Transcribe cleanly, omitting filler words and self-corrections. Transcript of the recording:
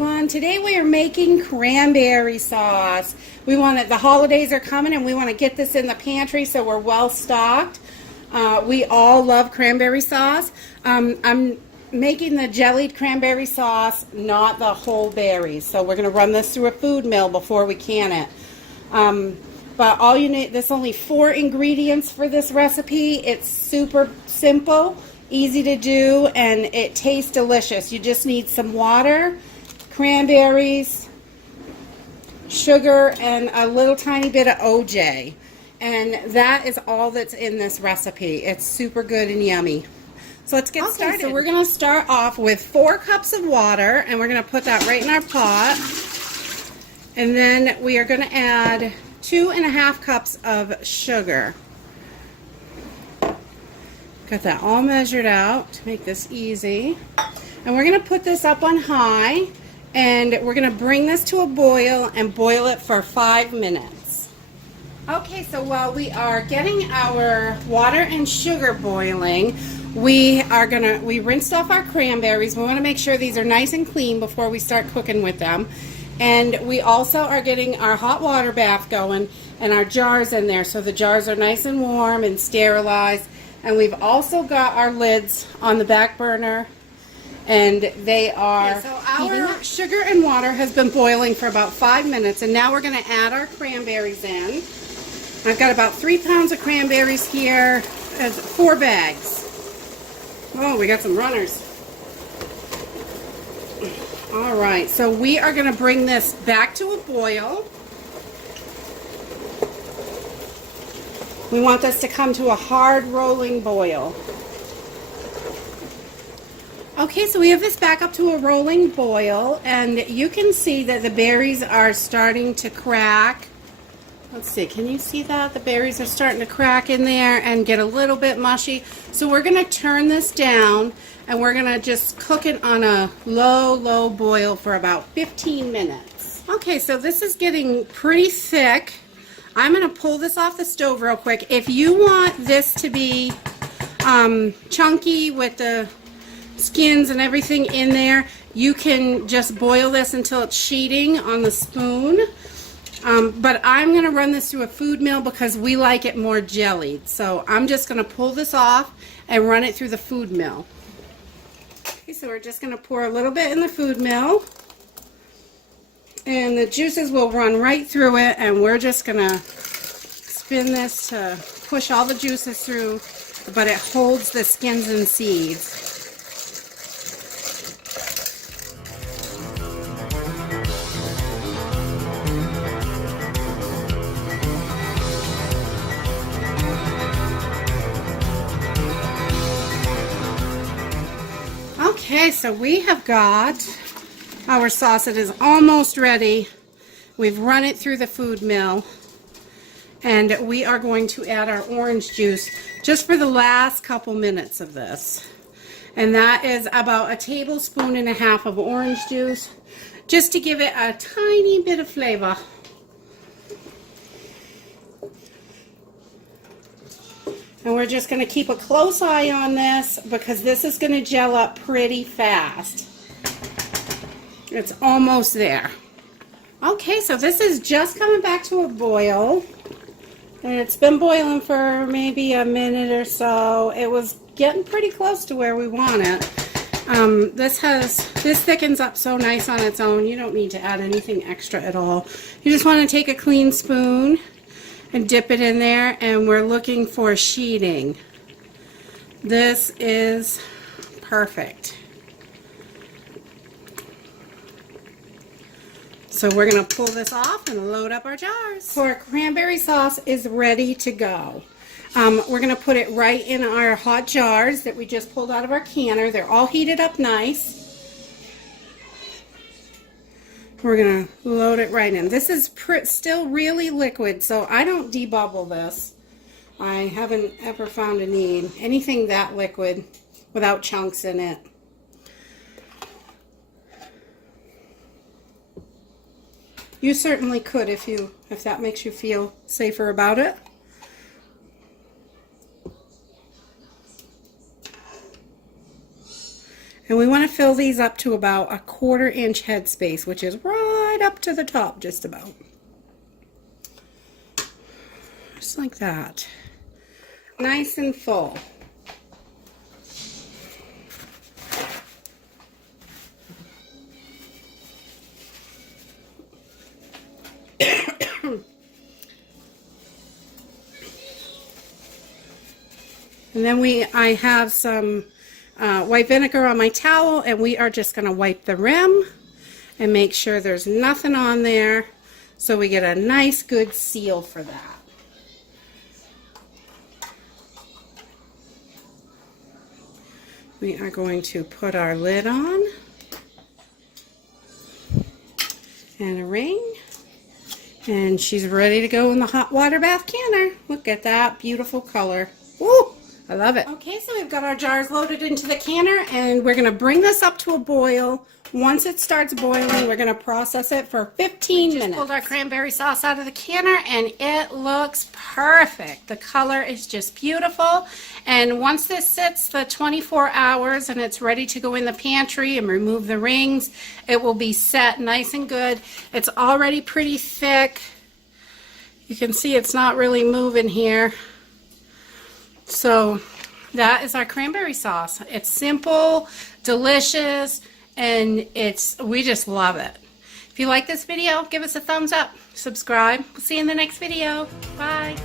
everyone. Today we are making cranberry sauce. The holidays are coming and we want to get this in the pantry so we're well stocked. We all love cranberry sauce. I'm making the jellied cranberry sauce, not the whole berries. So we're going to run this through a food mill before we can it. But all you need, there's only 4 ingredients for this recipe. It's super simple, easy to do, and it tastes delicious. You just need some water, cranberries, sugar, and a little tiny bit of OJ. And that is all that's in this recipe. It's super good and yummy. So let's get started. So we're going to start off with 4 cups of water, and we're going to put that right in our pot. And then we are going to add 2.5 cups of sugar. Got that all measured out to make this easy. And we're going to put this up on high, and we're going to bring this to a boil and boil it for 5 minutes. Okay, so while we are getting our water and sugar boiling, we rinsed off our cranberries. We want to make sure these are nice and clean before we start cooking with them. And we also are getting our hot water bath going and our jars in there, so the jars are nice and warm and sterilized. And we've also got our lids on the back burner, and they are so our sugar and water has been boiling for about 5 minutes, and now we're going to add our cranberries in. I've got about 3 pounds of cranberries here, as 4 bags. Oh, we got some runners. All right, so we are going to bring this back to a boil. We want this to come to a hard rolling boil. Okay, so we have this back up to a rolling boil, and you can see that the berries are starting to crack. Let's see, can you see that? The berries are starting to crack in there and get a little bit mushy. So we're going to turn this down, and we're going to just cook it on a low boil for about 15 minutes. Okay, so this is getting pretty thick. I'm going to pull this off the stove real quick. If you want this to be chunky with the skins and everything in there, you can just boil this until it's sheeting on the spoon. But I'm going to run this through a food mill because we like it more jellied. So I'm just going to pull this off and run it through the food mill. Okay, so we're just going to pour a little bit in the food mill. And the juices will run right through it, and we're just going to spin this to push all the juices through, but it holds the skins and seeds. Okay, so we have got our sauce. It is almost ready. We've run it through the food mill, and we are going to add our orange juice just for the last couple minutes of this. And that is about 1.5 tablespoons of orange juice, just to give it a tiny bit of flavor. And we're just going to keep a close eye on this because this is going to gel up pretty fast. It's almost there. Okay, so this is just coming back to a boil. And it's been boiling for maybe a minute or so. It was getting pretty close to where we want it. This thickens up so nice on its own. You don't need to add anything extra at all. You just want to take a clean spoon and dip it in there, and we're looking for sheeting. This is perfect. So we're going to pull this off and load up our jars. So our cranberry sauce is ready to go. We're going to put it right in our hot jars that we just pulled out of our canner. They're all heated up nice. We're going to load it right in. This is still really liquid, so I don't debubble this. I haven't ever found a need. Anything that liquid without chunks in it. You certainly could if that makes you feel safer about it. And we want to fill these up to about 1/4 inch headspace, which is right up to the top just about. Just like that. Nice and full. And then I have some white vinegar on my towel, and we are just going to wipe the rim and make sure there's nothing on there, so we get a nice good seal for that. We are going to put our lid on and a ring, and she's ready to go in the hot water bath canner. Look at that beautiful color. Woo! I love it. Okay, so we've got our jars loaded into the canner, and we're going to bring this up to a boil. Once it starts boiling, we're going to process it for 15 minutes. We just pulled our cranberry sauce out of the canner, and it looks perfect. The color is just beautiful. And once this sits the 24 hours and it's ready to go in the pantry and remove the rings, it will be set nice and good. It's already pretty thick. You can see it's not really moving here. So that is our cranberry sauce. It's simple, delicious, and we just love it. If you like this video, give us a thumbs up, subscribe. We'll see you in the next video. Bye.